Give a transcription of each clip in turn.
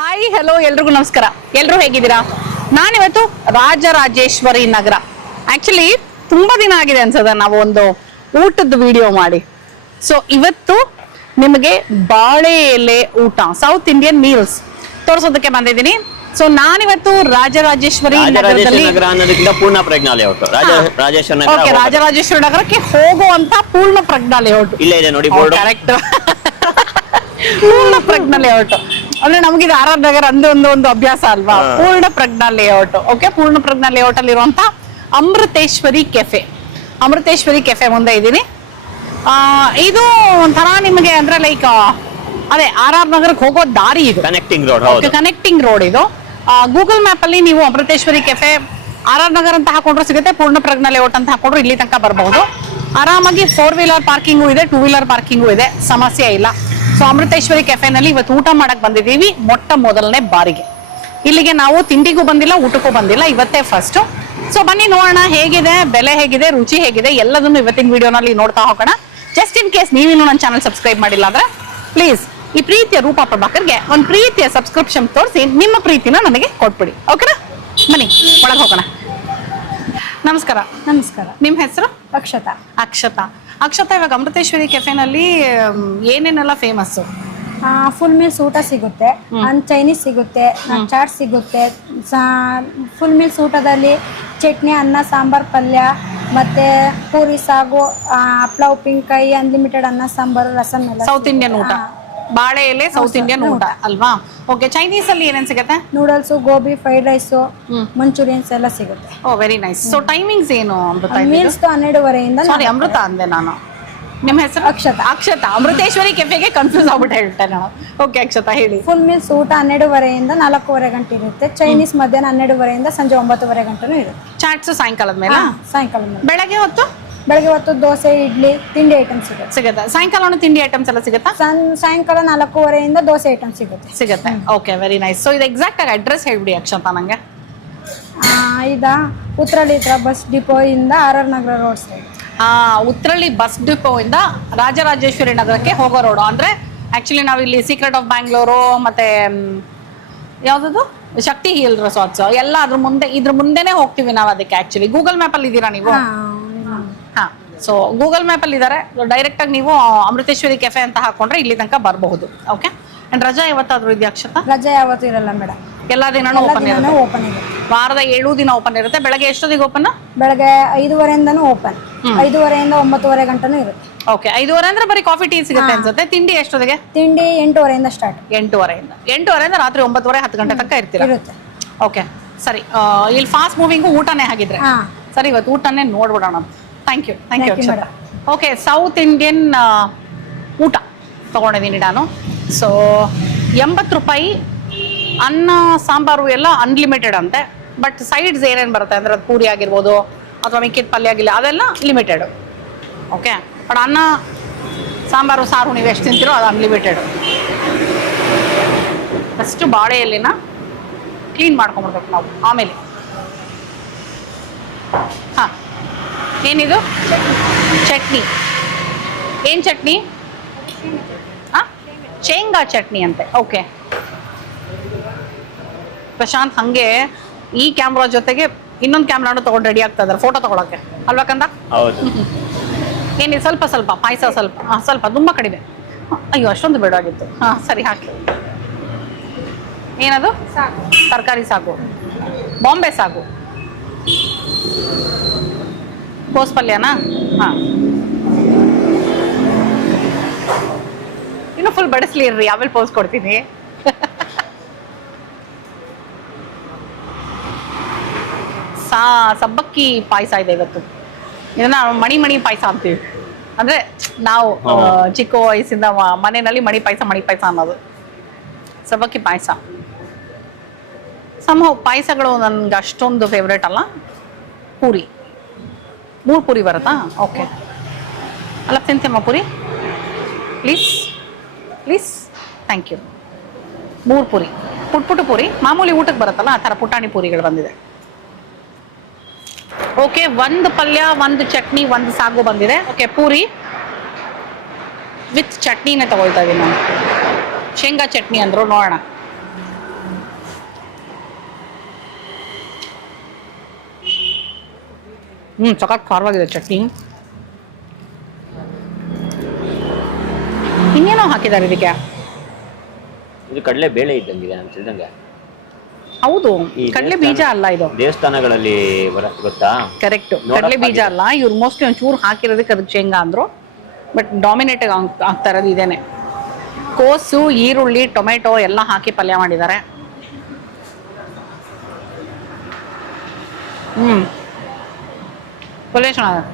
Hi hello ಎಲ್ರಿಗೂ ನಮಸ್ಕಾರ. ಎಲ್ರು ಹೇಗಿದ್ದೀರಾ? ನಾನಿವತ್ತು ರಾಜರಾಜೇಶ್ವರಿ ನಗರ, ಆಕ್ಚುಲಿ ತುಂಬಾ ದಿನ ಆಗಿದೆ ಅನ್ಸದ ನಾವು ಒಂದು ಊಟದ ವಿಡಿಯೋ ಮಾಡಿ. ಸೊ ಇವತ್ತು ನಿಮಗೆ ಬಾಳೆ ಎಲೆ ಊಟ, ಸೌತ್ ಇಂಡಿಯನ್ ಮೀಲ್ಸ್ ತೋರಿಸೋದಕ್ಕೆ ಬಂದಿದ್ದೀನಿ. ಸೊ ನಾನಿವತ್ತು ರಾಜರಾಜೇಶ್ವರಿ ನಗರದಲ್ಲಿ ಪೂರ್ಣ ಪ್ರಜ್ಞಾ ಲೇಔಟ್, ರಾಜರಾಜೇಶ್ವರಿ ನಗರಕ್ಕೆ ಹೋಗುವಂತ ಪೂರ್ಣ ಪ್ರಜ್ಞಾ ಲೇಔಟ್ ಇಲ್ಲೇ ಇದೆ ನೋಡಿ. ಕರೆಕ್ಟ್, ಪೂರ್ಣ ಪ್ರಜ್ಞಾ ಲೇಔಟ್ ಅಂದ್ರೆ ನಮ್ಗೆ ಇದು ಆರ್ ನಗರ ಒಂದು ಅಭ್ಯಾಸ ಅಲ್ವಾ. ಪೂರ್ಣ ಪ್ರಜ್ಞಾ ಲೇಔಟ್. ಓಕೆ, ಪೂರ್ಣ ಪ್ರಜ್ಞಾ ಲೇಔಟ್ ಅಲ್ಲಿ ಇರುವಂತ ಅಮೃತೇಶ್ವರಿ ಕೆಫೆ ಮುಂದೆ ಇದ್ದೀನಿ. ಇದು ಒಂಥರ ನಿಮಗೆ ಅಂದ್ರೆ ಲೈಕ್ ಅದೇ ಆರ್ ನಗರಕ್ಕೆ ಹೋಗೋ ದಾರಿ ಇದು, ಕನೆಕ್ಟಿಂಗ್ ರೋಡ್ ಇದು. ಗೂಗಲ್ ಮ್ಯಾಪ್ ಅಲ್ಲಿ ನೀವು ಅಮೃತೇಶ್ವರಿ ಕೆಫೆ ಆರ್ ನಗರ್ ಅಂತ ಹಾಕೊಂಡ್ರು ಸಿಗುತ್ತೆ, ಪೂರ್ಣ ಪ್ರಜ್ಞಾ ಲೇಔಟ್ ಅಂತ ಹಾಕೊಂಡ್ರು ಇಲ್ಲಿ ತನಕ ಬರಬಹುದು. ಆರಾಮಾಗಿ 4 ವೀಲರ್ ಪಾರ್ಕಿಂಗು ಇದೆ, 2 ವೀಲರ್ ಪಾರ್ಕಿಂಗು ಇದೆ, ಸಮಸ್ಯೆ ಇಲ್ಲ. ಸೊ ಅಮೃತೇಶ್ವರಿ ಕೆಫೆನಲ್ಲಿ ಇವತ್ತು ಊಟ ಮಾಡಕ್ ಬಂದಿದ್ದೀವಿ ಮೊಟ್ಟ ಮೊದಲನೇ ಬಾರಿಗೆ. ಇಲ್ಲಿಗೆ ನಾವು ತಿಂಡಿಗೂ ಬಂದಿಲ್ಲ, ಊಟಕ್ಕೂ ಬಂದಿಲ್ಲ, ಇವತ್ತೇ ಫಸ್ಟ್. ಸೊ ಬನ್ನಿ ನೋಡೋಣ ಹೇಗಿದೆ, ಬೆಲೆ ಹೇಗಿದೆ, ರುಚಿ ಹೇಗಿದೆ, ಎಲ್ಲದನ್ನು ಇವತ್ತಿನ ವಿಡಿಯೋನಲ್ಲಿ ನೋಡ್ತಾ ಹೋಗೋಣ. ಜಸ್ಟ್ ಇನ್ ಕೇಸ್ ನೀವಿನ್ನು ನನ್ನ ಚಾನಲ್ ಸಬ್ಸ್ಕ್ರೈಬ್ ಮಾಡಿಲ್ಲ ಅಂದ್ರೆ ಪ್ಲೀಸ್ ಈ ಪ್ರೀತಿಯ ರೂಪಾ ಪ್ರಭಾಕರ್ಗೆ ಒಂದು ಪ್ರೀತಿಯ ಸಬ್ಸ್ಕ್ರಿಪ್ಷನ್ ತೋರಿಸಿ ನಿಮ್ಮ ಪ್ರೀತಿನ ನನಗೆ ಕೊಟ್ಬಿಡಿ. ಓಕೆನಾ? ಬನ್ನಿ ಒಳಗೆ ಹೋಗೋಣ. ನಮಸ್ಕಾರ. ನಿಮ್ಮ ಹೆಸರು? ಅಕ್ಷತಾ, ಇವಾಗ ಅಮೃತೇಶ್ವರಿ ಕೆಫೆನಲ್ಲಿ ಏನೇನೆಲ್ಲ ಫೇಮಸ್? ಫುಲ್ ಮೀಲ್ಸ್ ಊಟ ಸಿಗುತ್ತೆ, ಚೈನೀಸ್ ಸಿಗುತ್ತೆ, ಚಾಟ್ ಸಿಗುತ್ತೆ. ಫುಲ್ ಮೀಲ್ಸ್ ಊಟದಲ್ಲಿ ಚಟ್ನಿ, ಅನ್ನ, ಸಾಂಬಾರ್, ಪಲ್ಯ, ಮತ್ತೆ ಪೂರಿ, ಸಾಗು, ಹಪ್ಳ, ಉಪ್ಪಿನಕಾಯಿ, ಅನ್ಲಿಮಿಟೆಡ್ ಅನ್ನ, ಸಾಂಬಾರು, ರಸಂ ಎಲ್ಲ. ಸೌತ್ ಇಂಡಿಯನ್ ಊಟ, ಬಾಳೆ ಎಲೆ ಸೌತ್ ಇಂಡಿಯನ್ ಊಟ ಅಲ್ವಾ? ಓಕೆ, ಚೈನೀಸ್ ಅಲ್ಲಿ ಏನೇನ್ ಸಿಗುತ್ತೆ? ನೂಡಲ್ಸ್, ಗೋಬಿ, ಫ್ರೈಡ್ ರೈಸ್, ಮಂಚೂರಿಯನ್ಸ್ ಎಲ್ಲ ಸಿಗುತ್ತೆ. ಓ ವೆರಿ ನೈಸ್. ಸೊ ಟೈಮಿಂಗ್ಸ್ ಏನು ಅಮೃತ? ಮೀಲ್ಸ್ 12:30 ಸಾರಿ ಅಮೃತ ಅಂದೆ ನಾನು. ನಿಮ್ಮ ಹೆಸರು? ಅಕ್ಷತಾ. ಅಮೃತೇಶ್ವರಿ ಕೆಫೆಗೆ ಕನ್ಫ್ಯೂಸ್ ಆಗ್ಬಿಟ್ಟು ಹೇಳ್ತೆ ನಾನು. ಓಕೆ ಅಕ್ಷತಾ ಹೇಳಿ. ಫುಲ್ ಮೀಲ್ಸ್ ಊಟ 12:30 4:15 ಗಂಟೆ ಇರುತ್ತೆ. ಚೈನೀಸ್ ಮಧ್ಯಾಹ್ನ 12:30 ಸಂಜೆ 9:30 ಗಂಟೆನೂ ಇರುತ್ತೆ. ಚಾಟ್ಸ್ ಸಾಯಂಕಾಲದ ಮೇಲೆ? ಬೆಳಗ್ಗೆ ಹೊತ್ತು ದೋಸೆ, ಇಡ್ಲಿ, ತಿಂಡಿ ಐಟಮ್ಸ್ ಸಿಗುತ್ತೆ. ಸಾಯಂಕಾಲ ತಿಂಡಿ ಐಟಮ್ಸ್ ಎಲ್ಲ ಸಿಗುತ್ತಾ? ಸಾಯಂಕಾಲ 4:30 ದೋಸೆ ಐಟಮ್ ಸಿಗುತ್ತೆ. Okay very nice. ಸೊ ಇದು ಎಕ್ಸಾಕ್ಟ್ ಆಗಿ ಅಡ್ರೆಸ್ ಹೇಳ್ಬಿಡಿ ಅಕ್ಷತಾ ನಂಗೆ. ಉತ್ರಳ್ಳಿ ಬಸ್ ಡಿಪೋ ಇಂದ R Nagar road side. Uttarahalli bus depot ಇಂದ ರಾಜರಾಜೇಶ್ವರಿ ನಗರಕ್ಕೆ ಹೋಗೋ ರೋಡ್. ಅಂದ್ರೆ ಆಕ್ಚುಲಿ ನಾವು ಇಲ್ಲಿ ಸೀಕ್ರೆಟ್ ಆಫ್ ಬ್ಯಾಂಗ್ಳೂರು ಮತ್ತೆ ಯಾವ್ದು ಶಕ್ತಿ ಹಿಲ್ ರೆಸಾರ್ಟ್ಸ್ ಎಲ್ಲ ಇದ್ರ ಮುಂದೆನೆ ಹೋಗ್ತೀವಿ ನಾವು. ಅದಕ್ಕೆ ಆಕ್ಚುಲಿ ಗೂಗಲ್ ಮ್ಯಾಪ್ ಅಲ್ಲಿ ಇದ್ದೀರಾ ನೀವು? ಸೊ ಗೂಗಲ್ ಮ್ಯಾಪ್ ಅಲ್ಲಿ ಇದಾರೆ. ಡೈರೆಕ್ಟ್ ಆಗಿ ನೀವು ಅಮೃತೇಶ್ವರಿ ಕೆಫೆ ಅಂತ ಹಾಕೊಂಡ್ರೆ ಇಲ್ಲಿ ತನಕ ಬರಬಹುದು. ಓಕೆ, ಅಂಡ್ ರಜಾ ಯಾವತ್ತಾದ್ರೂ ಇದೆಯಾ ಅಕ್ಷತಾ? ರಜಾ ಯಾವತ್ತೂ ಇರಲ್ಲ ಮೇಡಮ್, ಎಲ್ಲಾ ದಿನಾನು ಓಪನ್ ಇರುತ್ತೆ. ವಾರದ 7 ದಿನ ಓಪನ್ ಇರುತ್ತೆ. ಬೆಳಗ್ಗೆ ಎಷ್ಟೊತ್ತಿಗೆ ಓಪನ್? ಬೆಳಗ್ಗೆ 5:30 ಓಪನ್, 5:30 9:00 ಗಂಟೆನೂ ಇರುತ್ತೆ. ಓಕೆ, 5:30 ಅಂದ್ರೆ ಬರೀ ಕಾಫಿ ಟೀ ಸಿಗುತ್ತೆ ಅನ್ಸುತ್ತೆ. ತಿಂಡಿ ಎಷ್ಟೊತ್ತಿಗೆ? ತಿಂಡಿ 8:30 ಸ್ಟಾರ್ಟ್. 8:30 ರಾತ್ರಿ 9:30 10 ಗಂಟೆ ತನಕ ಇರುತ್ತೆ. ಓಕೆ ಸರಿ. ಇಲ್ಲಿ ಫಾಸ್ಟ್ ಮೂವಿಂಗ್ ಊಟನೇ ಆಗಿದ್ರೆ ಸರಿ, ಇವತ್ತು ಊಟನೇ ನೋಡ್ಬಿಡೋಣ. Thank you Akshata. Okay, south Indian ಊಟ ತಗೊಂಡಿದ್ದೀನಿ ನಾನು. ಸೊ 80 ರೂಪಾಯಿ ಅನ್ನ, ಸಾಂಬಾರು ಎಲ್ಲ ಅನ್ಲಿಮಿಟೆಡ್ ಅಂತೆ. ಬಟ್ ಸೈಡ್ಸ್ ಏನೇನು ಬರುತ್ತೆ ಅಂದರೆ ಅದು ಪೂರಿ ಆಗಿರ್ಬೋದು ಅಥವಾ ಮಿಕ್ಕಿದ ಪಲ್ಯ ಆಗಿಲ್ಲ, ಅದೆಲ್ಲ ಲಿಮಿಟೆಡ್. ಓಕೆ, ಬಟ್ ಅನ್ನ, ಸಾಂಬಾರು, ಸಾರು ನೀವು ಎಷ್ಟು ತಿಂತೀರೋ ಅದು ಅನ್ಲಿಮಿಟೆಡ್. ಫಸ್ಟು ಬಾಳೆ ಎಲೆನ ಕ್ಲೀನ್ ಮಾಡ್ಕೊಂಬಿಡ್ಬೇಕು ನಾವು. ಆಮೇಲೆ ಹಾಂ, ಏನಿದು? ಚಟ್ನಿ. ಏನು ಚಟ್ನಿ? ಹಾಂ, ಶೇಂಗಾ ಚಟ್ನಿ ಅಂತೆ. ಓಕೆ, ಪ್ರಶಾಂತ್ ಹಂಗೆ ಈ ಕ್ಯಾಮ್ರಾ ಜೊತೆಗೆ ಇನ್ನೊಂದು ಕ್ಯಾಮ್ರಾನು ತಗೊಂಡು ರೆಡಿ ಆಗ್ತಾ ಇದಾರೆ ಫೋಟೋ ತಗೊಳಕ್ಕೆ ಅಲ್ವಾ ಕಂದ? ಏನಿದೆ? ಸ್ವಲ್ಪ ಪಾಯಸ, ಸ್ವಲ್ಪ ತುಂಬ ಕಡಿಮೆ. ಅಯ್ಯೋ ಅಷ್ಟೊಂದು ಬೇಡಾಗಿತ್ತು. ಸರಿ ಹಾಕಿ. ಏನದು? ತರಕಾರಿ ಸಾಗು, ಬಾಂಬೆ ಸಾಗು, ಕೋಸ್ ಪಲ್ಯನಾ? ಇನ್ನು ಫುಲ್ ಬಡಿಸ್ಲಿ ಇರ್ರಿ, ಆಮೇಲೆ ಪೋಸ್ ಕೊಡ್ತೀನಿ. ಸಬ್ಬಕ್ಕಿ ಪಾಯಸ ಇದೆ ಇವತ್ತು. ಇದನ್ನ ಮಣಿ ಪಾಯಸ ಅಂತೀವಿ. ಅಂದ್ರೆ ನಾವು ಚಿಕ್ಕ ವಯಸ್ಸಿಂದ ಮನೆಯಲ್ಲಿ ಮಣಿ ಪಾಯಸ ಅನ್ನೋದು. ಸಬ್ಬಕ್ಕಿ ಪಾಯಸ ಪಾಯಸಗಳು ನನ್ಗೆ ಅಷ್ಟೊಂದು ಫೇವ್ರೇಟ್ ಅಲ್ಲ. ಪೂರಿ 3 ಪೂರಿ ಬರುತ್ತಾ? ಓಕೆ, ಅಲ್ಲ ತಿಂತೀಮ್ಮ puri please. Thank you. 3 puri, ಪುಟ್ಟ ಪೂರಿ, ಮಾಮೂಲಿ ಊಟಕ್ಕೆ ಬರುತ್ತಲ್ಲ ಆ ಥರ ಪುಟಾಣಿ ಪೂರಿಗಳು ಬಂದಿದೆ. ಓಕೆ, 1 ಪಲ್ಯ, 1 ಚಟ್ನಿ, 1 ಸಾಗು ಬಂದಿದೆ. ಓಕೆ, ಪೂರಿ ವಿತ್ ಚಟ್ನಿನೇ ತಗೊಳ್ತಾ ಇದ್ದೀನಿ ನಾನು. ಶೇಂಗಾ ಚಟ್ನಿ ಅಂದರು, ನೋಡೋಣ. ಸಖತ್ ಖಾರವಾಗಿದೆ ಚಟ್ನಿ. ಇನ್ನೇನೋ ಹಾಕಿದ್ದಾರೆ ಇದಕ್ಕೆ. ಇದು ಕಡಲೆ ಬೇಳೆ ಇದ್ದಂಗಿದೆ ನಾನು ತಿಳಿದಂಗೆ. ಹೌದು, ಈ ಕಡಲೆ ಬೀಜ ಅಲ್ಲ ಇದು. ದೇವಸ್ಥಾನಗಳಲ್ಲಿ ಗೊತ್ತಾ? ಕರೆಕ್ಟ್, ಕಡಲೆ ಬೀಜ ಅಲ್ಲ. ಇವ್ರು ಮೋಸ್ಟ್ಲಿ ಒಂಚೂರು ಹಾಕಿರೋದಕ್ಕೆ ಅದಕ್ಕೆ ಶೇಂಗಾ ಅಂದ್ರು, ಬಟ್ ಡಾಮಿನೇಟ್ ಆಗ್ತಾ ಇರೋದು ಇದೇನೆ. ಕೋಸು, ಈರುಳ್ಳಿ, ಟೊಮೆಟೊ ಎಲ್ಲ ಹಾಕಿ ಪಲ್ಯ ಮಾಡಿದ್ದಾರೆ. ಪಲ್ಯ ಚೆನ್ನಾಗಿದೆ.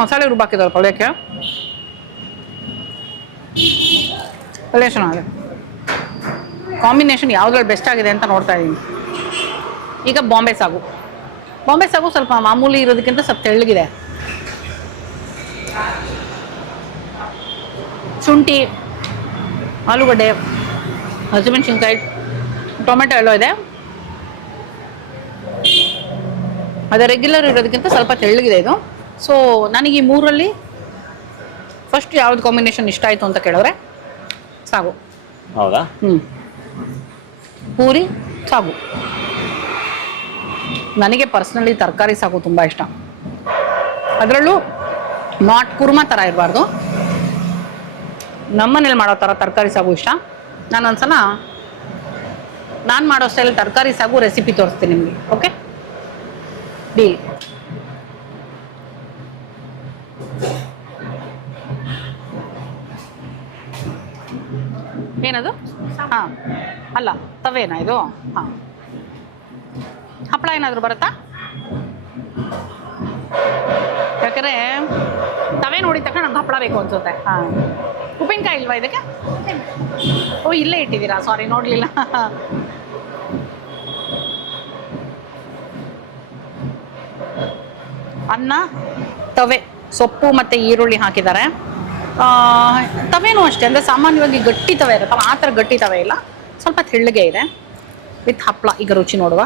ಮಸಾಲೆ ರುಬ್ಬಾಕಿದ್ದಾರೆ ಪಲ್ಯಕ್ಕೆ. ಪಲ್ಯ ಚೆನ್ನಾಗಿದೆ. ಕಾಂಬಿನೇಷನ್ ಯಾವುದ್ರಲ್ಲಿ ಬೆಸ್ಟ್ ಆಗಿದೆ ಅಂತ ನೋಡ್ತಾ ಇದ್ದೀನಿ. ಈಗ ಬಾಂಬೆ ಸಾಗು ಸ್ವಲ್ಪ ಮಾಮೂಲಿ ಇರೋದಕ್ಕಿಂತ ಸ್ವಲ್ಪ ತೆಳ್ಳಗಿದೆ. ಶುಂಠಿ, ಆಲೂಗಡ್ಡೆ, ಹಸಿಮೆಣಸಿನ್ಕಾಯಿ, ಟೊಮೆಟೊ ಎಲ್ಲ ಇದೆ. ಅದು ರೆಗ್ಯುಲರ್ ಇರೋದಕ್ಕಿಂತ ಸ್ವಲ್ಪ ತೆಳ್ಳಗಿದೆ ಇದು. ಸೊ ನನಗೆ ಈ ಮೂರಲ್ಲಿ ಫಸ್ಟ್ ಯಾವ್ದು ಕಾಂಬಿನೇಷನ್ ಇಷ್ಟ ಆಯಿತು ಅಂತ ಕೇಳಿದ್ರೆ ಸಾಗು. ಹೌದಾ? ಪೂರಿ ಸಾಗು. ನನಗೆ ಪರ್ಸ್ನಲಿ ತರಕಾರಿ ಸಾಗು ತುಂಬ ಇಷ್ಟ. ಅದರಲ್ಲೂ ನಾಟ್ ಕುರ್ಮಾ ಥರ ಇರಬಾರ್ದು, ನಮ್ಮನೇಲಿ ಮಾಡೋ ಥರ ತರಕಾರಿ ಸಾಗು ಇಷ್ಟ. ನಾನು ಒಂದ್ಸಲ ನಾನು ಮಾಡೋ ಸ್ಟೈಲ್ ತರಕಾರಿ ಸಾಗು ರೆಸಿಪಿ ತೋರಿಸ್ತೀನಿ ನಿಮಗೆ. Okay, deal. ಏನದು? ಹಾಂ, ಅಲ್ಲ ತವೇನಾ ಇದು? ಹಾಂ. ಹಪ್ಪಳ ಏನಾದರೂ ಬರುತ್ತಾ? ಯಾಕಂದರೆ ತವೆ ನೋಡಿದ ತಕ್ಷಣ ನಂಗೆ ಹಪ್ಪಳ ಬೇಕು ಅನ್ಸುತ್ತೆ. ಹಾಂ. ಉಪ್ಪಿನಕಾಯಿ ಇಲ್ವಾ ಇದಕ್ಕೆ? ಓ, ಇಲ್ಲೇ ಇಟ್ಟಿದ್ದೀರಾ, ಸಾರಿ ನೋಡಲಿಲ್ಲ. ಅನ್ನ, ತವೆ, ಸೊಪ್ಪು ಮತ್ತು ಈರುಳ್ಳಿ ಹಾಕಿದ್ದಾರೆ. ತವೇನೂ ಅಷ್ಟೇ, ಅಂದರೆ ಸಾಮಾನ್ಯವಾಗಿ ಗಟ್ಟಿ ತವೆ ಇರುತ್ತಲ್ಲ ಆ ಥರ ಗಟ್ಟಿ ತವೆ ಇಲ್ಲ, ಸ್ವಲ್ಪ ತೆಳ್ಳಗೆ ಇದೆ. ವಿತ್ ಹಪ್ಪಳ. ಈಗ ರುಚಿ ನೋಡುವ.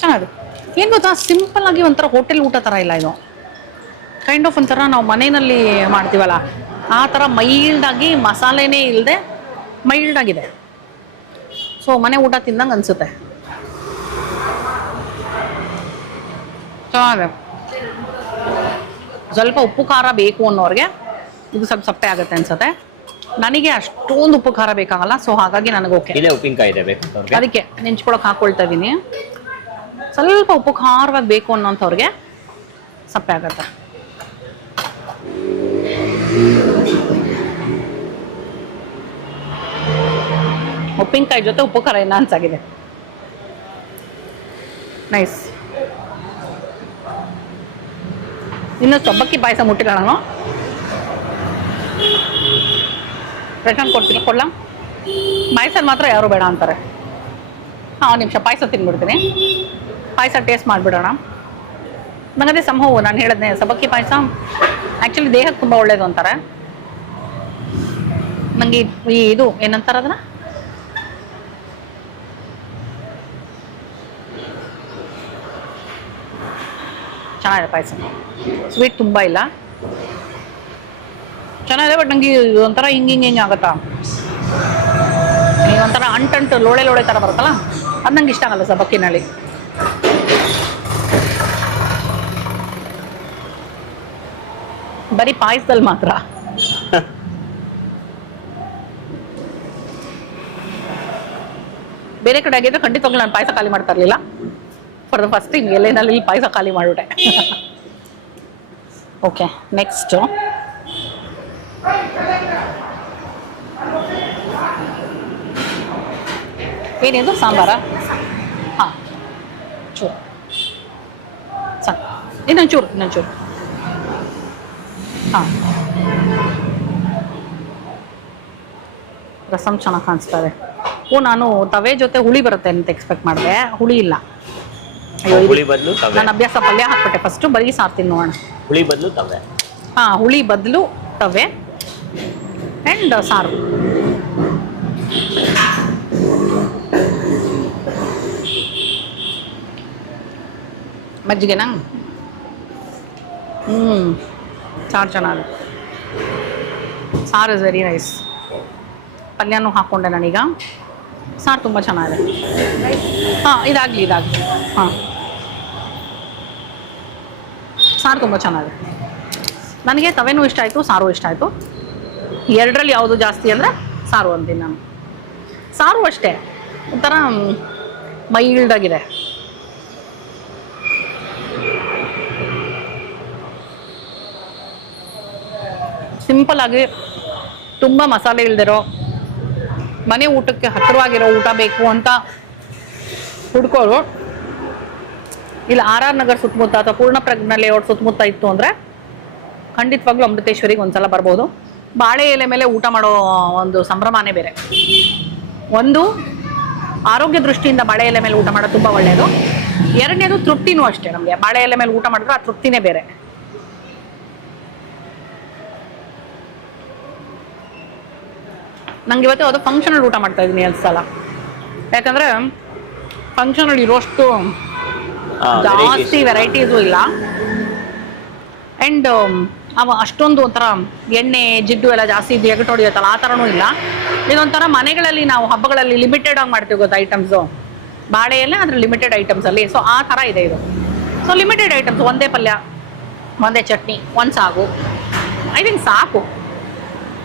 ಚೆನ್ನಾಗಿದೆ. ಏನು ಗೊತ್ತಾ, ಸಿಂಪಲ್ ಆಗಿ ಒಂಥರ ಹೋಟೆಲ್ ಊಟ ಥರ ಇಲ್ಲ ಇದು. ಕೈಂಡ್ ಆಫ್ ಒಂಥರ ನಾವು ಮನೆಯಲ್ಲಿ ಮಾಡ್ತೀವಲ್ಲ ಆ ಥರ ಮೈಲ್ಡಾಗಿ, ಮಸಾಲೆನೇ ಇಲ್ಲದೆ ಮೈಲ್ಡಾಗಿದೆ. ಸೊ ಮನೆ ಊಟ ತಿಂದಂಗೆ ಅನಿಸುತ್ತೆ. ಚೆನ್ನಾಗಿದೆ. ಸ್ವಲ್ಪ ಉಪ್ಪು ಖಾರ ಬೇಕು ಅನ್ನೋರಿಗೆ ಇದು ಸ್ವಲ್ಪ ಸಪ್ಪೆ ಆಗುತ್ತೆ ಅನ್ಸುತ್ತೆ. ನನಗೆ ಅಷ್ಟೊಂದು ಉಪ್ಪು ಖಾರ ಬೇಕಾಗಲ್ಲ, ಸೊ ಹಾಗಾಗಿ ನನಗೆ ಓಕೆ. ಇಲ್ಲೇ ಉಪ್ಪಿನಕಾಯಿ ಇದೆ ಬೇಕು ಅದಕ್ಕೆ ನೆಂಚ್ಕೊಳಕ್ಕೆ ಹಾಕೊಳ್ತಾ ಇದ್ದೀನಿ. ಸ್ವಲ್ಪ ಉಪ್ಪು ಖಾರವಾಗಿ ಬೇಕು ಅನ್ನೋಂಥವ್ರಿಗೆ ಸಪ್ಪೆ ಆಗತ್ತೆ. ಉಪ್ಪಿನಕಾಯಿ ಜೊತೆ ಉಪ್ಪು ಖಾರ ಎನ್ಹಾನ್ಸ್ ಆಗಿದೆ. ನೈಸ್. ಇನ್ನು ಸಬ್ಬಕ್ಕಿ ಪಾಯಸ ಮುಟ್ಟಿಲ್ಲ ನಾನು. ರೆಟರ್ನ್ ಕೊಡ್ಲಾ? ಪಾಯಸ ಮಾತ್ರ ಯಾರು ಬೇಡ ಅಂತಾರೆ. ಹಾಂ, ಒಂದು ನಿಮಿಷ ಪಾಯಸ ತಿನ್ಬಿಡ್ತೀನಿ. ಪಾಯಸ ಟೇಸ್ಟ್ ಮಾಡಿಬಿಡೋಣ. ನನಗದೇ ಸಂಭವ, ನಾನು ಹೇಳಿದ್ನೆ ಸಬ್ಬಕ್ಕಿ ಪಾಯಸ ಆ್ಯಕ್ಚುಲಿ ದೇಹಕ್ಕೆ ತುಂಬ ಒಳ್ಳೇದು ಅಂತಾರೆ. ನನಗೆ ಇದು ಏನಂತಾರೆ ಅದನ್ನ, ಚೆನ್ನಾಗಿದೆ ಪಾಯಸ. ಸ್ವೀಟ್ ತುಂಬ ಇಲ್ಲ, ಚೆನ್ನಾಗಿದೆ. ಬಟ್ ನನಗೆ ಒಂಥರ ಹಿಂಗೆ ಆಗುತ್ತಾ, ಈಗ ಒಂಥರ ಅಂಟಂಟು ಲೋಳೆ ಥರ ಬರುತ್ತಲ್ಲ, ಅದು ನಂಗೆ ಇಷ್ಟ ಆಗಲ್ಲ ಸಬ್ಬಕ್ಕಿನಲ್ಲಿ. ಬರೀ ಪಾಯಸದಲ್ಲಿ ಮಾತ್ರ. ಬೇರೆ ಕಡೆ ಆಗಿದ್ರೆ ಖಂಡಿತವಾಗ್ಲೂ ನಾನು ಪಾಯಸ ಖಾಲಿ ಮಾಡ್ತಾ ಇರಲಿಲ್ಲ. ಫಾರ್ ದ ಫಸ್ಟ್ ಟೈಮ್ ಎಲೆನಲ್ಲಿ ಪಾಯಸ ಖಾಲಿ ಮಾಡಿಬಿಟ್ಟೆ. ಓಕೆ, ನೆಕ್ಸ್ಟು ಏನಿದು ಸಾಂಬಾರ? ಹಾಂ, ಚೂರು ಸಾಕು, ಇನ್ನೊಂಚೂರು. ಹಾಂ, ರಸಮ್ ಚೆನ್ನಾಗಿ ಕಾಣಿಸ್ತಾ ಇದೆ. ಓ, ನಾನು ತವೆ ಜೊತೆ ಹುಳಿ ಬರುತ್ತೆ ಅಂತ ಎಕ್ಸ್ಪೆಕ್ಟ್ ಮಾಡಿದೆ, ಹುಳಿ ಇಲ್ಲ. ಅಯ್ಯೋ, ಹುಳಿ ಬದಲು ತವೆ. ನಾನು ಅಭ್ಯಾಸ ಪಲ್ಯ ಹಾಕ್ಬಿಟ್ಟೆ ಫಸ್ಟು, ಬರೀ ಸಾರ್ತೀನಿ ನೋಡೋಣ. ಹುಳಿ ಬದಲು ತವೆ. ಹಾಂ, ಹುಳಿ ಬದಲು ತವೆ ಆ್ಯಂಡ್ ಸಾರು. ಮಜ್ಜಿಗೆನಾ? ಸಾರು ಚೆನ್ನಾಗಿದೆ. ಸಾರು ಇಸ್ ವೆರಿ ನೈಸ್. ಪಲ್ಯನೂ ಹಾಕ್ಕೊಂಡೆ ನಾನೀಗ. ಸಾರು ತುಂಬ ಚೆನ್ನಾಗಿದೆ. ಹಾಂ ಇದಾಗಲಿ. ಹಾಂ ಸಾರು ತುಂಬ ಚೆನ್ನಾಗಿದೆ. ನನಗೆ ತವೆನೂ ಇಷ್ಟ ಆಯಿತು, ಸಾರು ಇಷ್ಟ ಆಯಿತು. ಎರಡರಲ್ಲಿ ಯಾವುದು ಜಾಸ್ತಿ ಅಂದರೆ ಸಾರು ಅಂತೀನಿ ನಾನು. ಸಾರು ಅಷ್ಟೇ ಒಂಥರ ಮೈಲ್ಡಾಗಿದೆ. ಸಿಂಪಲ್ ಆಗಿ ತುಂಬ ಮಸಾಲೆ ಇಲ್ದಿರೋ ಮನೆ ಊಟಕ್ಕೆ ಹತ್ತಿರವಾಗಿರೋ ಊಟ ಬೇಕು ಅಂತ ಹುಡ್ಕೋರು ಇಲ್ಲಿ ಆರ್ ಆರ್ ನಗರ್ ಸುತ್ತಮುತ್ತ ಅಥವಾ ಪೂರ್ಣಪ್ರಜ್ಞ ಲೇಔಟ್ ಸುತ್ತಮುತ್ತ ಇತ್ತು ಅಂದರೆ ಖಂಡಿತವಾಗ್ಲೂ ಅಮೃತೇಶ್ವರಿಗೆ ಒಂದ್ಸಲ ಬರ್ಬೋದು. ಬಾಳೆ ಎಲೆ ಮೇಲೆ ಊಟ ಮಾಡೋ ಒಂದು ಸಂಭ್ರಮನೇ ಬೇರೆ. ಒಂದು ಆರೋಗ್ಯ ದೃಷ್ಟಿಯಿಂದ ಬಾಳೆ ಎಲೆ ಮೇಲೆ ಊಟ ಮಾಡೋದು ತುಂಬ ಒಳ್ಳೆಯದು. ಎರಡನೇದು ತೃಪ್ತಿನೂ ಅಷ್ಟೇ. ನಮಗೆ ಬಾಳೆ ಎಲೆ ಮೇಲೆ ಊಟ ಮಾಡಿದ್ರೆ ಆ ತೃಪ್ತಿನೇ ಬೇರೆ. ನಂಗೆ ಇವತ್ತು ಅದು ಫಂಕ್ಷನಲ್ಲಿ ಊಟ ಮಾಡ್ತಾ ಇದ್ದೀನಿ ಎರಡು ಸಲ. ಯಾಕಂದರೆ ಫಂಕ್ಷನಲ್ಲಿ ಇರೋಷ್ಟು ಜಾಸ್ತಿ ವೆರೈಟೀಸು ಇಲ್ಲ. ಆ್ಯಂಡ್ ಅವ ಅಷ್ಟೊಂದು ಒಂಥರ ಎಣ್ಣೆ ಜಿಡ್ಡು ಎಲ್ಲ ಜಾಸ್ತಿ ಇದು ಎಗಟು ಹೊಡಿಯುತ್ತಲ್ಲ ಆ ಥರನೂ ಇಲ್ಲ. ಇದೊಂಥರ ಮನೆಗಳಲ್ಲಿ ನಾವು ಹಬ್ಬಗಳಲ್ಲಿ ಲಿಮಿಟೆಡ್ ಆಗಿ ಮಾಡ್ತೀವಿ ಗೊತ್ತಾ ಐಟಮ್ಸು, ಬಾಳೆ ಎಲೆ ಅದ್ರ ಲಿಮಿಟೆಡ್ ಐಟಮ್ಸಲ್ಲಿ. ಸೊ ಆ ಥರ ಇದೆ ಇದು. ಸೊ ಲಿಮಿಟೆಡ್ ಐಟಮ್ಸ್, ಒಂದೇ ಪಲ್ಯ, ಒಂದೇ ಚಟ್ನಿ, ಒಂದು ಸಾಗು, ಐ ಥಿಂಕ್ ಸಾಕು.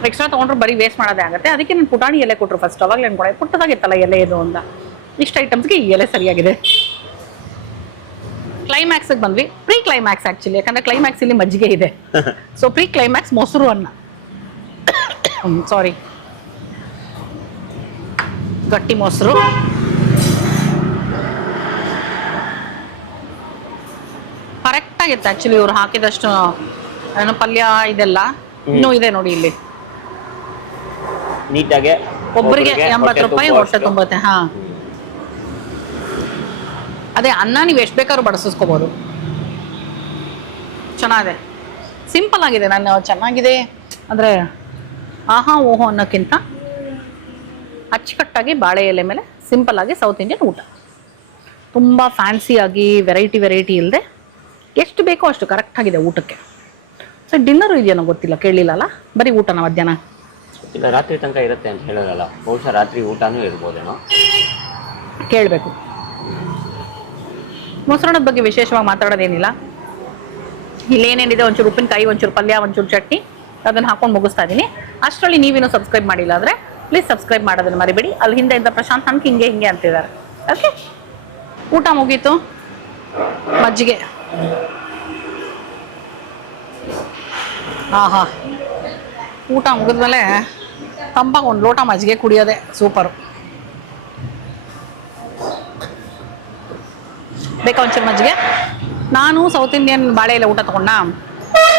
ಎಕ್ಸ್ಟ್ರಾ ತೊಗೊಂಡ್ರು ಬರೀ ವೇಸ್ಟ್ ಮಾಡೋದೇ ಆಗುತ್ತೆ. ಅದಕ್ಕೆ ನಾನು ಪುಟಾಣಿ ಎಲೆ ಕೊಟ್ಟರು ಫಸ್ಟ್. ಅವಾಗಲೇ ಅನ್ಕೊಡೆ ಪುಟ್ಟದಾಗಿತ್ತಲ್ಲ ಎಲೆ ಇದು ಅಂತ. ಇಷ್ಟು ಐಟಮ್ಸ್ಗೆ ಈ ಎಲೆ ಸರಿಯಾಗಿದೆ. ಕ್ಲೈಮ್ಯಾಕ್ಸಿಗೆ ಬಂದ್ವಿ. ಪ್ರೀ ಕ್ಲೈಮ್ಯಾಕ್ಸ್ ಆ್ಯಕ್ಚುಲಿ, ಯಾಕಂದರೆ ಕ್ಲೈಮ್ಯಾಕ್ಸ್ ಇಲ್ಲಿ ಮಜ್ಜಿಗೆ ಇದೆ. ಸೊ ಪ್ರೀ ಕ್ಲೈಮ್ಯಾಕ್ಸ್ ಮೊಸರು ಅನ್ನ, ಸಾರಿ ಗಟ್ಟಿ ಮೊಸರು. ಕರೆಕ್ಟಾಗಿತ್ತು ಆ್ಯಕ್ಚುಲಿ ಇವ್ರು ಹಾಕಿದಷ್ಟು. ಏನು ಪಲ್ಯ ಇದೆಲ್ಲ ಇನ್ನೂ ಇದೆ ನೋಡಿ ಇಲ್ಲಿ. ನೀಟಾಗೆ ಒಬ್ಬರಿಗೆ 80 ರೂಪಾಯಿ ಹೊಟ್ಟೆ ತುಂಬುತ್ತೆ. ಹಾಂ ಅದೇ ಅನ್ನ ನೀವು ಎಷ್ಟು ಬೇಕಾದ್ರೂ ಬಡಿಸ್ಕೋಬೋದು. ಚೆನ್ನಾಗಿದೆ, ಸಿಂಪಲ್ ಆಗಿದೆ. ನಾನು ಚೆನ್ನಾಗಿದೆ ಅಂದರೆ ಆಹಾ ಓಹೋ ಅನ್ನೋಕ್ಕಿಂತ ಅಚ್ಚುಕಟ್ಟಾಗಿ ಬಾಳೆ ಎಲೆ ಮೇಲೆ ಸಿಂಪಲ್ ಆಗಿ ಸೌತ್ ಇಂಡಿಯನ್ ಊಟ. ತುಂಬ ಫ್ಯಾನ್ಸಿಯಾಗಿ ವೆರೈಟಿ ಇಲ್ಲದೆ ಎಷ್ಟು ಬೇಕೋ ಅಷ್ಟು ಕರೆಕ್ಟಾಗಿದೆ ಊಟಕ್ಕೆ. ಸೊ ಡಿನ್ನರು ಇದೆಯೋ ಗೊತ್ತಿಲ್ಲ, ಕೇಳಲಿಲ್ಲಲ್ಲ. ಬರೀ ಊಟನ ಮಧ್ಯಾಹ್ನ ಇಲ್ಲ ರಾತ್ರಿ ತನಕ ಇರುತ್ತೆ ಅಂತ ಹೇಳೋಲ್ಲ. ಬಹುಶಃ ರಾತ್ರಿ ಊಟನೂ ಇರ್ಬೋದೇನೋ, ಕೇಳಬೇಕು. ಮೊಸರನ್ನದ ಬಗ್ಗೆ ವಿಶೇಷವಾಗಿ ಮಾತಾಡೋದೇನಿಲ್ಲ. ಇಲ್ಲೇನೇನಿದೆ, ಒಂಚೂರು ಉಪ್ಪಿನಕಾಯಿ, ಒಂಚೂರು ಪಲ್ಯ, ಒಂಚೂರು ಚಟ್ನಿ, ಅದನ್ನು ಹಾಕೊಂಡು ಮುಗಿಸ್ತಾ ಇದ್ದೀನಿ. ಅಷ್ಟರಲ್ಲಿ ನೀವೇನು ಸಬ್ಸ್ಕ್ರೈಬ್ ಮಾಡಿಲ್ಲ ಅಂದರೆ ಪ್ಲೀಸ್ ಸಬ್ಸ್ಕ್ರೈಬ್ ಮಾಡೋದನ್ನು ಮರಿಬೇಡಿ. ಅಲ್ಲಿ ಹಿಂದೆ ಇಂದ ಪ್ರಶಾಂತ್ ನನಗೆ ಹಿಂಗೆ ಅಂತಿದ್ದಾರೆ. ಓಕೆ, ಊಟ ಮುಗೀತು. ಮಜ್ಜಿಗೆ, ಆಹಾ, ಊಟ ಮುಗಿದ್ಮೇಲೆ ತಂಪಾಗ ಒಂದು ಲೋಟ ಮಜ್ಜಿಗೆ ಕುಡಿಯೋದೆ ಸೂಪರು. ಬೇಕಾ ಒಂಚೂರು ಮಜ್ಜಿಗೆ? ನಾನು ಸೌತ್ ಇಂಡಿಯನ್ ಬಾಳೆ ಎಲೆ ಊಟ ತೊಗೊಂಡ.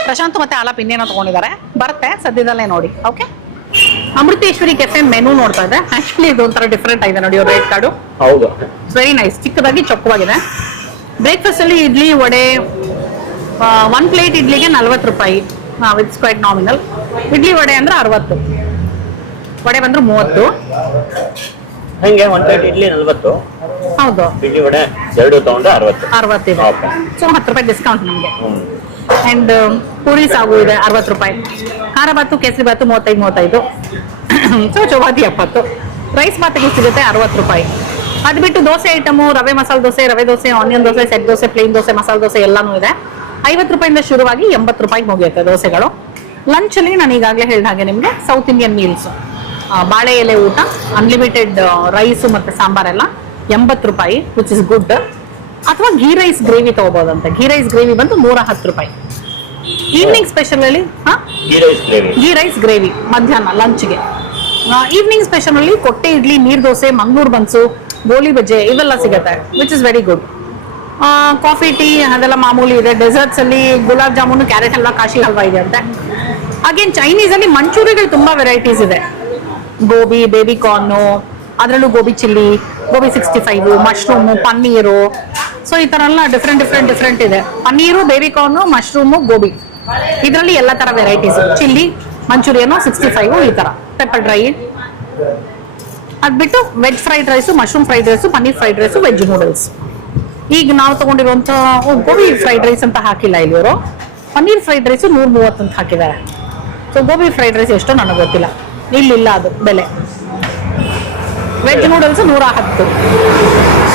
ಪ್ರಶಾಂತ್ ಮತ್ತು ಆಲಾಪ್ ಇನ್ನೇನೋ ತೊಗೊಂಡಿದ್ದಾರೆ, ಬರುತ್ತೆ ಸದ್ಯದಲ್ಲೇ ನೋಡಿ. ಓಕೆ, ಅಮೃತೇಶ್ವರಿ ಕೆಫೆ ಮೆನು ನೋಡ್ತಾ ಇದೆ. ಆ್ಯಕ್ಚುಲಿ ಇದು ಒಂಥರ ಡಿಫ್ರೆಂಟ್ ಆಗಿದೆ ನೋಡಿ ಅವ್ರ ರೇಟ್ ಕಾರ್ಡು. ಹೌದು, ವೆರಿ ನೈಸ್, ಚಿಕ್ಕದಾಗಿ ಚೊಕ್ಕವಾಗಿದೆ. ಬ್ರೇಕ್ಫಾಸ್ಟಲ್ಲಿ ಇಡ್ಲಿ ವಡೆ, 1 ಪ್ಲೇಟ್ ಇಡ್ಲಿಗೆ 40 ರೂಪಾಯಿ. It's quite nominal. Idli vada ಅಂದ್ರೆ 60, ವಡೆ ಬಂದ್ರೆ 30. ಹಂಗೆ 1 ಪ್ಲೇಟ್ ಇಡ್ಲಿ 40. ಹೌದು, ಇಡ್ಲಿ ವಡೆ 2 ತಗೊಂಡ್ರೆ 60 ಇದೆ. Okay. ಸೊ 10 ರೂಪಾಯಿ ಡಿಸ್ಕೌಂಟ್ ನಮಗೆ. ಆ್ಯಂಡ್ ಪೂರಿ ಸಾಗು ಇದೆ 60 ರೂಪಾಯಿ. ಖಾರ ಬಾತು, ಕೇಸರಿ ಬಾತು 35. ಸೊ ಚಪಾತಿ 70. ರೈಸ್ ಬಾತಿಗೆ ಸಿಗುತ್ತೆ 60 ರೂಪಾಯಿ. ಅದು ಬಿಟ್ಟು ದೋಸೆ ಐಟಮು, ರವೆ masala dosa, rava dosa, onion dosa, set dosa, plain dosa, masala dosa ಎಲ್ಲನೂ ಇದೆ. 50 ರೂಪಾಯಿಂದ ಶುರುವಾಗಿ 80 ರೂಪಾಯಿಗೆ ಮುಗಿಯುತ್ತೆ ದೋಸೆಗಳು. ಲಂಚಲ್ಲಿ ನಾನು ಈಗಾಗಲೇ ಹೇಳಿದ ಹಾಗೆ ನಿಮಗೆ ಸೌತ್ ಇಂಡಿಯನ್ ಮೀಲ್ಸ್, ಬಾಳೆ ಎಲೆ ಊಟ, ಅನ್ಲಿಮಿಟೆಡ್ ರೈಸು ಮತ್ತು ಸಾಂಬಾರೆಲ್ಲ 80 ರೂಪಾಯಿ, ವಿಚ್ ಇಸ್ ಗುಡ್. ಅಥವಾ ಗೀ ರೈಸ್ ಗ್ರೇವಿ ತೊಗೋಬೋದಂತೆ. ಗೀ ರೈಸ್ ಗ್ರೇವಿ ಬಂದು 110 ರೂಪಾಯಿ. ಈವ್ನಿಂಗ್ ಸ್ಪೆಷಲಲ್ಲಿ ಗೀ ರೈಸ್ ಗ್ರೇವಿ ಮಧ್ಯಾಹ್ನ ಲಂಚ್ಗೆ. ಈವ್ನಿಂಗ್ ಸ್ಪೆಷಲಲ್ಲಿ ಕೊಟ್ಟೆ ಇಡ್ಲಿ, ನೀರು ದೋಸೆ, ಮಂಗಳೂರು ಬನ್ಸು, ಗೋಲಿ ಬಜ್ಜೆ ಇವೆಲ್ಲ ಸಿಗುತ್ತೆ, which is very good. Coffee, tea ಅದೆಲ್ಲ ಮಾಮೂಲಿ ಇದೆ. ಡೆಸರ್ಟ್ಸ್ ಅಲ್ಲಿ ಗುಲಾಬ್ ಜಾಮೂನು, ಕ್ಯಾರೆಟ್ ಹಲ್ವಾ, ಕಾಶಿ ಹಲ್ವಾ ಇದೆ ಅಂತೆ. ಅಗೇನ್ ಚೈನೀಸ್ ಅಲ್ಲಿ ಮಂಚೂರಿಗಳು ತುಂಬಾ ವೆರೈಟೀಸ್ ಇದೆ. ಗೋಬಿ, ಬೇಬಿ ಕಾರ್ನು, ಅದರಲ್ಲೂ gobi chilli, gobi 65, mushroom, paneer. So ಈ ಥರ ಎಲ್ಲ ಡಿಫ್ರೆಂಟ್ ಇದೆ. Paneer, baby corn, mushroom, gobi, ಇದರಲ್ಲಿ ಎಲ್ಲ ಥರ ವೆರೈಟೀಸ್. ಚಿಲ್ಲಿ, ಮಂಚೂರಿಯನು 65 ಈ ಥರ. Pepper dry. ಅದು ಬಿಟ್ಟು veg fried rice, mushroom fried rice, paneer fried rice, veg noodles. ಈಗ ನಾವು ತಗೊಂಡಿರುವಂಥ ಗೋಬಿ ಫ್ರೈಡ್ ರೈಸ್ ಅಂತ ಹಾಕಿಲ್ಲ ಇಲ್ಲಿ ಇವರು. ಪನ್ನೀರ್ ಫ್ರೈಡ್ ರೈಸ್ 130 ಅಂತ ಹಾಕಿದ್ದಾರೆ. ಸೊ ಗೋಬಿ ಫ್ರೈಡ್ ರೈಸ್ ಎಷ್ಟೋ ನನಗೆ ಗೊತ್ತಿಲ್ಲ, ಇಲ್ಲಿಲ್ಲ ಅದು ಬೆಲೆ. Veg noodles 110.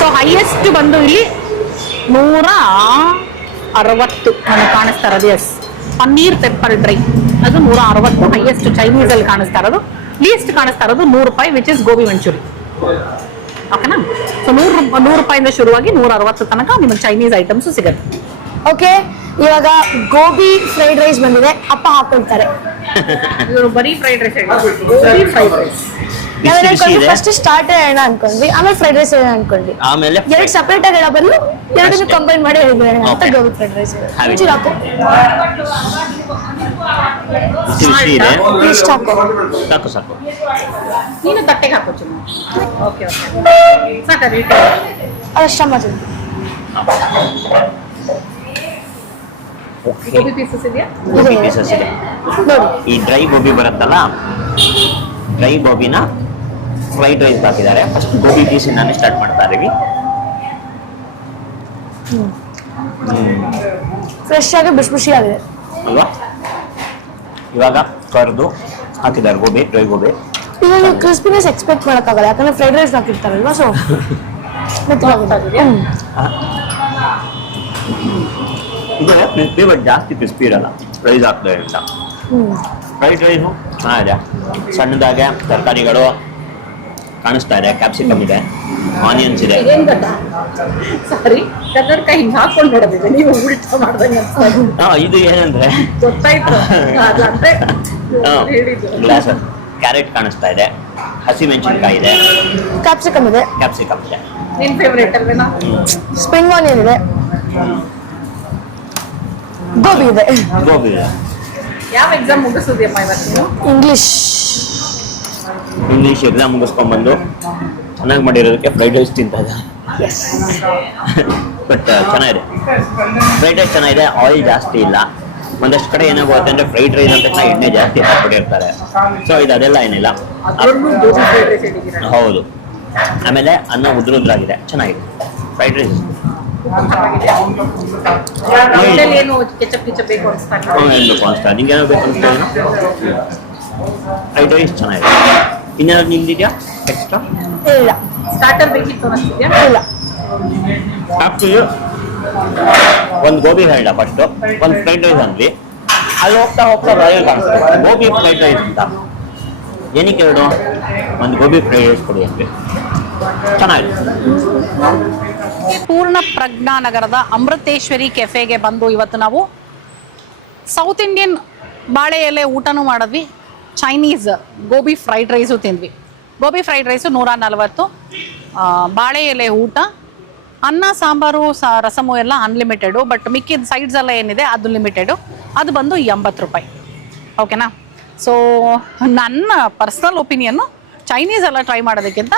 ಸೊ ಹೈಯೆಸ್ಟ್ ಬಂದು ಇಲ್ಲಿ 160 ನನಗೆ ಕಾಣಿಸ್ತಾ ಇರೋದು. ಎಸ್, ಪನ್ನೀರ್ ಪೆಪ್ಪರ್ ಡ್ರೈ ಅದು 160 ಹೈಯೆಸ್ಟ್. ಚೈನೀಸ್ ಅಲ್ಲಿ ಕಾಣಿಸ್ತಾ ಇರೋದು. ಲೀಸ್ಟ್ ಕಾಣಿಸ್ತಾ ಇರೋದು ₹100 ವಿಚ್ ಇಸ್ ಗೋಬಿ ಮಂಚೂರಿ. ಓಕೆನಾ? ಸೊ 100 ರೂಪಾಯಿಂದ ಶುರುವಾಗಿ 160 ತನಕ ನಿಮಗೆ ಚೈನೀಸ್ ಐಟಮ್ಸ್ ಸಿಗುತ್ತೆ. ಓಕೆ, ಇವಾಗ ಗೋಬಿ ಫ್ರೈಡ್ ರೈಸ್ ಬಂದಿದೆ, ಅಪ್ಪ ಹಾಕೊಳ್ತಾರೆ. ಇವರು ಬರೀ fried rice, gobi fried rice. First starter ಹೇಳೋಣ ಅನ್ಕೊಂಡ್ವಿ, ಆಮೇಲೆ ಫ್ರೈಡ್ ರೈಸ್ ಹೇಳೋಣ ಅನ್ಕೊಂಡ್ವಿ. ಆಮೇಲೆ ಎರಡು ಸಪರೇಟ್ ಆಗಿ ಹೇಳೋ ಬದಲು ಎರಡನ್ನೂ ಕಂಬೈನ್ ಮಾಡಿ ಹೇಳ್ಬೇಡ ಅಂತ ಗೋಬಿ ಫ್ರೈಡ್ ರೈಸ್. ಬಿಸಿ ಇದೆ, ಇಷ್ಟ ಹಾಕೋ. ಸಾಕು ಸಾಕು. ನೀನು ತಟ್ಟೆಗೆ ಹಾಕೋ ಚಿನ್ನ. ಓಕೆ ಓಕೆ, ಸಾಕು. ಅದಷ್ಟ ಮಾಡ್ತೀನಿ. ಓಕೆ, ಗೋಬಿ ಪೀಸಸ್ ಇದೆಯಾ? ಗೋಬಿ ಪೀಸಸ್ ಇದೆ ನೋಡಿ. ಈ ಡ್ರೈ ಗೋಬಿ ಬರುತ್ತಲ್ಲ, ಡ್ರೈ ಗೋಬಿನ ಫ್ರೈಡ್ ರೈಸ್ ಹಾಕಿದ್ದಾರೆ. ಫಸ್ಟ್ ಗೋಬಿ ಪೀಸಿಂದಾನೆ ಸ್ಟಾರ್ಟ್ ಮಾಡ್ತಾ ಇದೀವಿ. ಫ್ರೆಶ್ ಆಗಿ ಬಿಸಿ ಬಿಸಿ ಆಗಿದೆ ಅಲ್ವಾ? ಇವಾಗ ಕರ್ದು ಹಾಕಿದ್ದಾರೆ ಗೋಬಿ, ಡ್ರೈ ಗೋಬಿ. ಇದನ್ನು ಕ್ರಿಸ್ಪಿನೆಸ್ ಎಕ್ಸ್ಪೆಕ್ಟ್ ಮಾಡೋಕ್ಕಾಗಲ್ಲ, ಯಾಕಂದ್ರೆ ಫ್ರೈಡ್ ರೈಸ್ ಹಾಕಿರ್ತಾರಲ್ವಾ. ಸೊ ಇದು ಕ್ರಿಸ್ಪಿ, ಬಟ್ ಜಾಸ್ತಿ ಕ್ರಿಸ್ಪಿ ಇರಲ್ಲ ರೈಸ್ ಹಾಕ್ತಾ. ಫ್ರೈಡ್ ರೈಸು ಚೆನ್ನಾಗಿದೆ, ಸಣ್ಣದಾಗೆ ತರಕಾರಿಗಳು ಕಾಣಿಸ್ತಾ ಇದೆ. ಕ್ಯಾಪ್ಸಿಕಮ್ ಇದೆ, ಆನಿಯನ್ಸ್ ಇದೆ. ಏನ್ ಗೊತ್ತಾ, ಸಾರಿ ಕನ್ನಡಕ ಹಿಂಗ್ ಹಾಕೊಂಡು ನೋಡೋದಿದೆ, ನೀವು ಉಲ್ಟಾ ಮಾಡ್ದಂಗೆ ಅನ್ಸ್ತಾ ಇದೆ. ಇದು ಏನಂದ್ರೆ ಗೊತ್ತಾಯ್ತು ಅದಂದ್ರೆ ಹೇಳಿದ್ದು. ಗ್ಲಾಸ್ ಕ್ಯಾರೆಟ್ ಕಾಣಿಸ್ತಾ ಇದೆ, ಹಸಿಮೆಣಸಿನಕಾಯಿ ಇದೆ, ಕ್ಯಾಪ್ಸಿಕಮ್ ಇದೆ, ಕ್ಯಾಪ್ಸಿಕಮ್ ಇದೆ. ನಿನ್ ಫೇವ್ರೇಟ್ ಅಲ್ವೇನಾ? ಸ್ಪ್ರಿಂಗ್ ಆನಿಯನ್ ಇದೆ, ಗೋಬಿ ಇದೆ, ಗೋಬಿ ಇದೆ. ಯಾವ ಎಕ್ಸಾಮ್ ಮುಗಿಸೋದಿಯಮ್ಮ ಇವತ್ತು ನೀವು? ಇಂಗ್ಲೀಷ್ ಎಕ್ಸಾಮ್ ಮುಗಿಸ್ಕೊಂಡ್ಬಂದು ಚೆನ್ನಾಗಿ ಮಾಡಿರೋದಕ್ಕೆ ಫ್ರೈಡ್ ರೈಸ್ ತಿಂತಾ ಇದೆ. ಬಟ್ ಚೆನ್ನಾಗಿದೆ, ಫ್ರೈಡ್ ರೈಸ್ ಚೆನ್ನಾಗಿದೆ. ಆಯಿಲ್ ಜಾಸ್ತಿ ಇಲ್ಲ. ಒಂದಷ್ಟು ಕಡೆ ಏನಾಗುತ್ತೆ ಅಂದ್ರೆ ಫ್ರೈಡ್ ರೈಸ್ ಅಂತ ಎಣ್ಣೆ ಜಾಸ್ತಿ ಹಾಕ್ಬಿಟ್ಟಿರ್ತಾರೆ. ಸೊ ಇದು ಅದೆಲ್ಲ ಏನಿಲ್ಲ. ಅದ್ರಲ್ಲೂ ಗೋಬಿ ಫ್ರೈಡ್ ರೈಸ್ ಹೇಳಿದ್ದೀರಾ? ಹೌದು. ಆಮೇಲೆ ಅನ್ನ ಉದ್ರುದ್ರಾಗಿದೆ, ಚೆನ್ನಾಗಿದೆ ಫ್ರೈಡ್ ರೈಸ್. ಮನೇಲಿ ಏನು ಕೆಚಪ್ ಗಿಚಪ್ ಬೇಕು ಅನ್ಸ್ತಾ ಇಲ್ಲ? ಹೇಳ್ಬೇಕು ಅನಿಸ್ತಾ, ನಿಂಗೆ ಏನೋ ಬೇಕು ಅನಿಸ್ತಾ ಏನೋ? ಫ್ರೈಡ್ ರೈಸ್ ಚೆನ್ನಾಗಿದೆ. ಇನ್ನೇನಾದ್ರು ನಿಮ್ದಿದೆಯಾ ಎಕ್ಸ್ಟ್ರಾ? ಇಲ್ಲ ಸ್ಟಾರ್ಟರ್ ಬೇಕಿತ್ತು ಅನಿಸ್ತಿದ್ಯಾ? ಇಲ್ಲ. ಆಕ್ಚುಲಿ ಒಂದು ಗೋಬಿ ಹೇಳ್ದ ಫಸ್ಟ್, ಒಂದು ಫ್ರೈಡ್ ರೈಸ್ ಅಂದ್ವಿ. ಅಲ್ಲಿ ಹೋಗ್ತಾ ಹೋಗ್ತಾ ರಾಯಲ್ ಕಾಣಿಸ್ತು ಗೋಬಿ ಫ್ರೈಡ್ ರೈಸ್ ಅಂತ. ಏನಕ್ಕೆ ಎರಡು? ಒಂದು ಗೋಬಿ ಫ್ರೈಡ್ ರೈಸ್ ಕೊಡಿ ಅಂದ್ವಿ, ಚೆನ್ನಾಗಿದೆ. ಪೂರ್ಣ ಪ್ರಜ್ಞಾ ನಗರದ ಅಮೃತೇಶ್ವರಿ ಕೆಫೆಗೆ ಬಂದು ಇವತ್ತು ನಾವು ಸೌತ್ ಇಂಡಿಯನ್ ಬಾಳೆ ಎಲೆ ಊಟನೂ ಮಾಡಿದ್ವಿ, ಚೈನೀಸ್ ಗೋಬಿ ಫ್ರೈಡ್ ರೈಸು ತಿಂದ್ವಿ. ಗೋಬಿ ಫ್ರೈಡ್ ರೈಸು 140, ಬಾಳೆ ಎಲೆ ಊಟ, ಅನ್ನ ಸಾಂಬಾರು ರಸಮು ಎಲ್ಲ ಅನ್ಲಿಮಿಟೆಡು. ಬಟ್ ಮಿಕ್ಕಿದ ಸೈಡ್ಸ್ ಎಲ್ಲ ಏನಿದೆ ಅದು ಲಿಮಿಟೆಡು. ಅದು ಬಂದು 80 ರೂಪಾಯಿ. ಓಕೆನಾ? ಸೊ ನನ್ನ ಪರ್ಸ್ನಲ್ ಒಪಿನಿಯನ್ನು ಚೈನೀಸ್ ಎಲ್ಲ ಟ್ರೈ ಮಾಡೋದಕ್ಕಿಂತ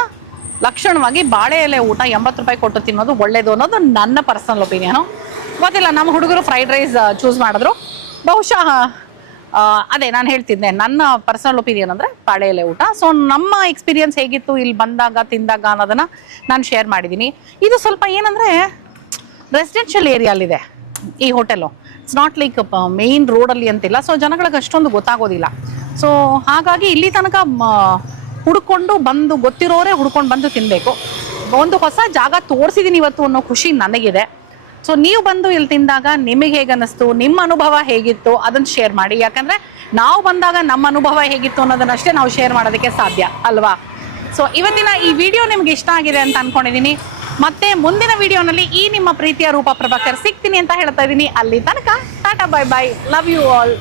ಲಕ್ಷಣವಾಗಿ ಬಾಳೆ ಎಲೆ ಊಟ 80 ರೂಪಾಯಿ ಕೊಟ್ಟು ತಿನ್ನೋದು ಒಳ್ಳೇದು ಅನ್ನೋದು ನನ್ನ ಪರ್ಸ್ನಲ್ ಒಪಿನಿಯನು. ಗೊತ್ತಿಲ್ಲ, ನಮ್ಮ ಹುಡುಗರು ಫ್ರೈಡ್ ರೈಸ್ ಚೂಸ್ ಮಾಡಿದ್ರು. ಬಹುಶಃ ಅದೇ ನಾನು ಹೇಳ್ತಿದ್ದೆ, ನನ್ನ ಪರ್ಸನಲ್ ಒಪಿನಿಯನ್ ಅಂದರೆ ಬಾಳೆ ಎಲೆ ಊಟ. ಸೊ ನಮ್ಮ ಎಕ್ಸ್ಪೀರಿಯನ್ಸ್ ಹೇಗಿತ್ತು ಇಲ್ಲಿ ಬಂದಾಗ ತಿಂದಾಗ ಅನ್ನೋದನ್ನು ನಾನು ಶೇರ್ ಮಾಡಿದ್ದೀನಿ. ಇದು ಸ್ವಲ್ಪ ಏನಂದರೆ ರೆಸಿಡೆನ್ಷಿಯಲ್ ಏರಿಯಲ್ಲಿದೆ ಈ hotel. It's not like main ರೋಡಲ್ಲಿ ಅಂತಿಲ್ಲ. ಸೊ ಜನಗಳಿಗೆ ಅಷ್ಟೊಂದು ಗೊತ್ತಾಗೋದಿಲ್ಲ. ಸೊ ಹಾಗಾಗಿ ಇಲ್ಲಿ ತನಕ ಹುಡ್ಕೊಂಡು ಬಂದು ಗೊತ್ತಿರೋರೇ ಹುಡ್ಕೊಂಡು ಬಂದು ತಿನ್ನಬೇಕು. ಒಂದು ಹೊಸ ಜಾಗ ತೋರಿಸಿದ್ದೀನಿ ಇವತ್ತು ಅನ್ನೋ ಖುಷಿ ನನಗಿದೆ. ಸೊ ನೀವು ಬಂದು ಇಲ್ಲಿ ತಿಂದಾಗ ನಿಮಗೆ ಹೇಗೆ ಅನ್ನಿಸ್ತು, ನಿಮ್ಮ ಅನುಭವ ಹೇಗಿತ್ತು ಅದನ್ನು ಶೇರ್ ಮಾಡಿ. ಯಾಕಂದರೆ ನಾವು ಬಂದಾಗ ನಮ್ಮ ಅನುಭವ ಹೇಗಿತ್ತು ಅನ್ನೋದನ್ನಷ್ಟೇ ನಾವು ಶೇರ್ ಮಾಡೋದಕ್ಕೆ ಸಾಧ್ಯ ಅಲ್ವಾ? ಸೊ ಇವತ್ತಿನ ಈ ವಿಡಿಯೋ ನಿಮ್ಗೆ ಇಷ್ಟ ಆಗಿದೆ ಅಂತ ಅಂದ್ಕೊಂಡಿದ್ದೀನಿ. ಮತ್ತೆ ಮುಂದಿನ ವಿಡಿಯೋನಲ್ಲಿ ಈ ನಿಮ್ಮ ಪ್ರೀತಿಯ ರೂಪ ಪ್ರಭಾಕರ್ ಸಿಗ್ತೀನಿ ಅಂತ ಹೇಳ್ತಾ ಇದ್ದೀನಿ. ಅಲ್ಲಿ ತನಕ ಟಾಟಾ, bye bye, love you all.